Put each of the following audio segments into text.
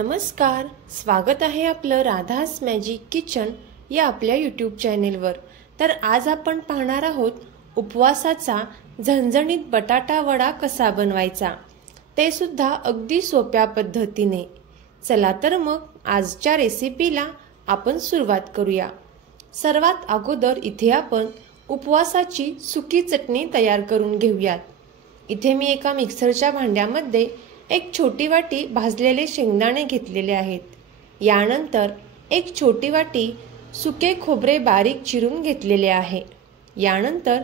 नमस्कार, स्वागत आहे आपलं राधास मॅजिक किचन या आपल्या यूट्यूब चॅनेलवर। तर आज आपण पाहणार आहोत उपवासाचा झणझणीत बटाटा वडा कसा बनवायचा, ते सुद्धा अगदी सोप्या पद्धतीने। चला तर मग आजच्या रेसिपीला आपण सुरुवात करूया। सर्वात अगोदर इथे आपण उपवासाची सुकी चटणी तयार करून घेऊयात। इथे मी एका मिक्सरच्या भांड्यामध्ये एक छोटी वाटी भाजलेले शेंगदाणे घेतलेले आहेत। यानंतर एक छोटी वाटी सुके खोबरे बारीक चिरून घेतलेले आहे। यानंतर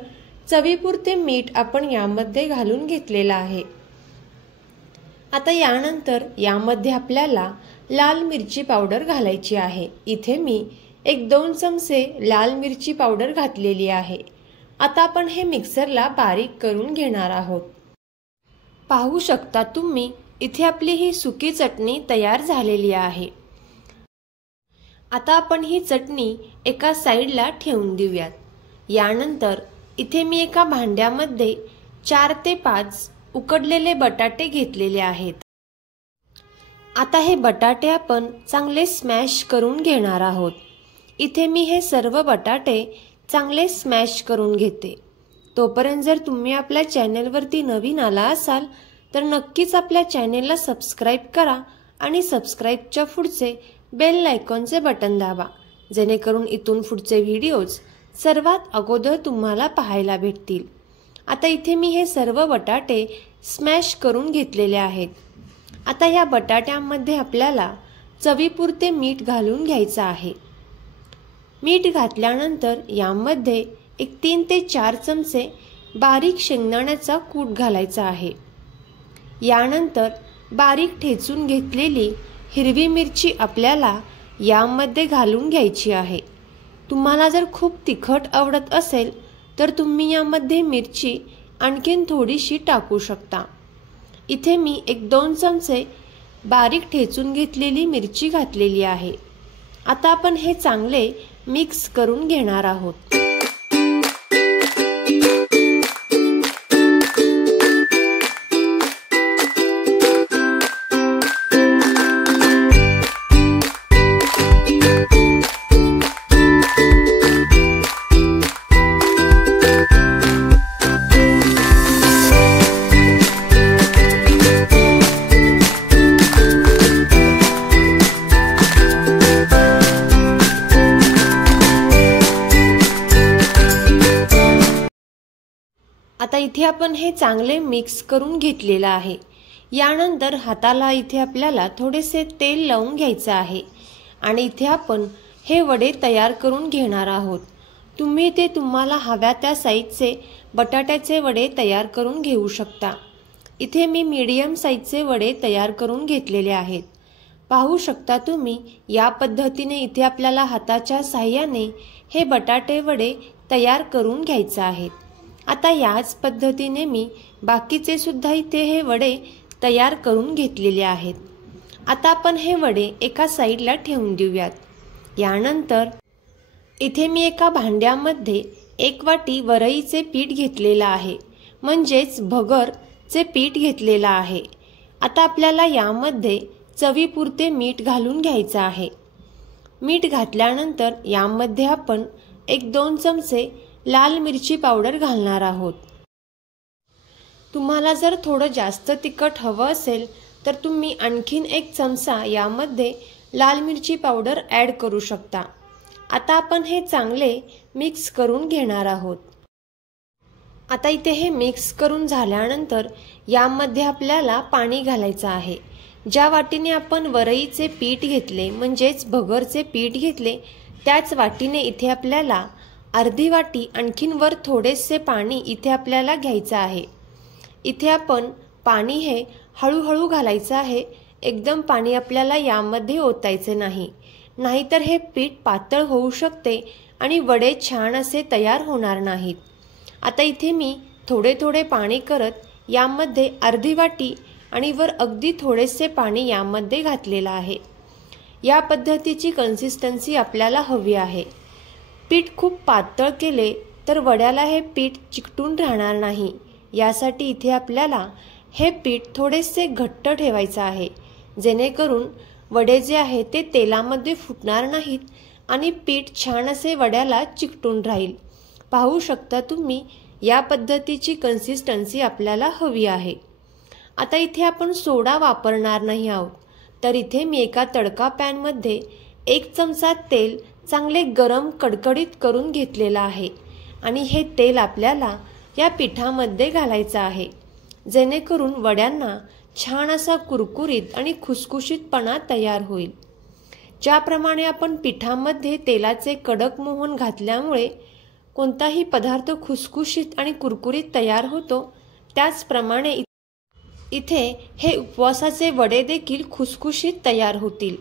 चवीपुरते मीठ आपण यामध्ये घालून घेतलेले आहे। आता यानंतर यामध्ये आपल्याला लाल मिरची पावडर घालायची आहे। इथे मी 1-2 चमचे लाल मिरची पावडर घातलेली आहे। आता आपण हे मिक्सरला बारीक करून घेणार आहोत। पाहू शकता तुम्ही इथे आपली ही सुकी चटणी तयार झालेली आहे। आता आपण ही चटणी एका साइडला ठेवून देऊयात। यानंतर इथे मी एका भांड्यामध्ये 4 ते 5 उकडलेले बटाटे घेतलेले आहेत। आता हे बटाटे आपण चांगले स्मॅश करून घेणार आहोत। इथे मी हे सर्व बटाटे चांगले स्मॅश करून घेते। तोपर्यंत जर तुम्ही आपल्या चॅनलवरती नवीन आला असाल तर नक्कीच आपल्या चॅनेलला सबस्क्राइब करा आणि सबस्क्राइबच्या पुढचे बेल आयकॉनचे बटन दाबा, जेणेकरून इथून पुढचे व्हिडिओज सर्वात अगोदर तुम्हाला पाहायला भेटतील। आता इथे मी हे सर्व बटाटे स्मॅश करून घेतलेले आहेत। आता या बटाट्यांमध्ये आपल्याला चवीपुरते मीठ घालून घ्यायचं आहे। मीठ घातल्यानंतर यामध्ये 3 ते 4 चमचे बारीक शेंगदाण्याचा कूट घालायचा आहे। यानंतर बारीक ठेचून घेतलेली हिरवी मिरची आपल्याला यामध्ये घालून घ्यायची आहे। तुम्हाला जर खूप तिखट आवडत असेल तर तुम्ही यामध्ये मिरची आणखीन थोडीशी टाकू शकता। इथे मी 1-2 चमचे बारीक ठेचून घेतलेली मिरची घातलेली आहे। आता आपण हे चांगले मिक्स करून घेणार आहोत। आता इथे आपण हे चांगले मिक्स करून घेतलेले आहे। यानंतर हाताला इथे आपल्याला थोडेसे तेल लावून घ्यायचे आहे आणि इथे आपण हे वडे तयार करून घेणार आहोत। तुम्ही ते तुम्हाला हव्या त्या साईजचे बटाट्याचे वडे तयार करून घेऊ शकता। इथे मी मीडियम साईजचे वडे तयार करून घेतलेले आहेत। पाहू शकता तुम्ही या पद्धतीने इथे आपल्याला हाताच्या साहाय्याने हे बटाटे वडे तयार करून घ्यायचे आहेत। आता याच पद्धतीने मी बाकीचे सुद्धा इथे हे वडे तयार करून घेतलेले आहेत। आता आपण हे वडे एका साइडला ठेवून देऊयात। यानंतर इथे मी एका भांड्यामध्ये 1 वाटी वरईचे पीठ घेतलेले आहे, म्हणजेच भगरचे पीठ घेतलेले आहे। आता आपल्याला यामध्ये चवीपुरते मीठ घालून घ्यायचे आहे। मीठ घातल्यानंतर यामध्ये आपण 1-2 चमचे लाल मिरची पावडर घालणार आहोत। तुम्हाला जर थोडं जास्त तिखट हवं असेल तर तुम्ही आणखीन 1 चमचा यामध्ये लाल मिरची पावडर ॲड करू शकता। आता आपण हे चांगले मिक्स करून घेणार आहोत। आता इथे हे मिक्स करून झाल्यानंतर यामध्ये आपल्याला पाणी घालायचं आहे। ज्या वाटीने आपण वरईचे पीठ घेतले, म्हणजेच भगरचे पीठ घेतले, त्याच वाटीने इथे आपल्याला अर्धी वाटी आणखीन वर थोडेसे पाणी इथे आपल्याला घ्यायचं आहे। इथे आपण पाणी हे हळूहळू घालायचं आहे। एकदम पाणी आपल्याला यामध्ये ओतायचे नाही, नाहीतर हे पीठ पातळ होऊ शकते आणि वडे छान असे तयार होणार नाहीत। आता इथे मी थोडे थोडे पाणी करत यामध्ये अर्धी वाटी आणि वर अगदी थोडेसे पाणी यामध्ये घातलेलं आहे। या पद्धतीची कन्सिस्टन्सी आपल्याला हवी आहे। पीठ खूप पातळ केले तर वड्याला हे पीठ चिकटून राहणार नाही। यासाठी इथे आपल्याला हे पीठ थोडेसे घट्ट ठेवायचे आहे, जेणेकरून वडे जे आहे ते तेलामध्ये फुटणार नाहीत आणि पीठ छान असे वड्याला चिकटून राहील। पाहू शकता तुम्ही, या पद्धतीची कन्सिस्टन्सी आपल्याला हवी आहे। आता इथे आपण सोडा वापरणार नाही आहोत, तर इथे मी एका तडका पॅनमध्ये 1 चमचा तेल चांगले गरम कडकडीत करून घेतलेला आहे आणि हे तेल आपल्याला या पिठामध्ये घालायचं आहे, जेणेकरून वड्यांना छान असा कुरकुरीत आणि खुसखुशीतपणा तयार होईल। ज्याप्रमाणे आपण पिठामध्ये तेलाचे कडक मोहन घातल्यामुळे कोणताही पदार्थ खुसखुशीत आणि कुरकुरीत तयार होतो, त्याचप्रमाणे इथे हे उपवासाचे वडे देखील खुसखुशीत तयार होतील।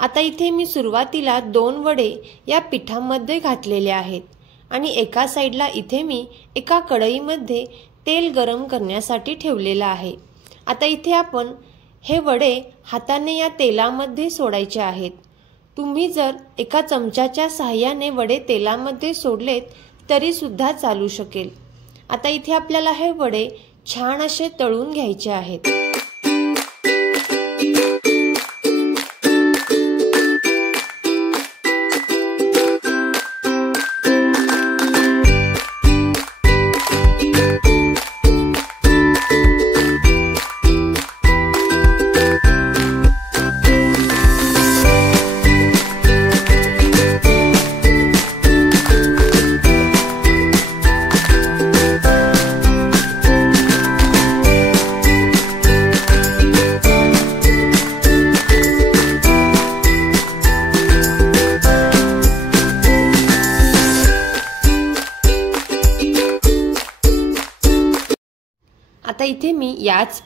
आता इथे मी सुरुवातीला 2 वडे या पिठामध्ये घातलेले आहेत आणि एका साईडला इथे मी एका कढईमध्ये तेल गरम करण्यासाठी ठेवलेलं आहे। आता इथे आपण हे वडे हाताने या तेलामध्ये सोडायचे आहेत। तुम्ही जर एका चमच्याच्या सहाय्याने वडे तेलामध्ये सोडलेत तरी सुद्धा चालू शकेल। आता इथे आपल्याला हे वडे छान असे तळून घ्यायचे आहेत। आता इथे मी याच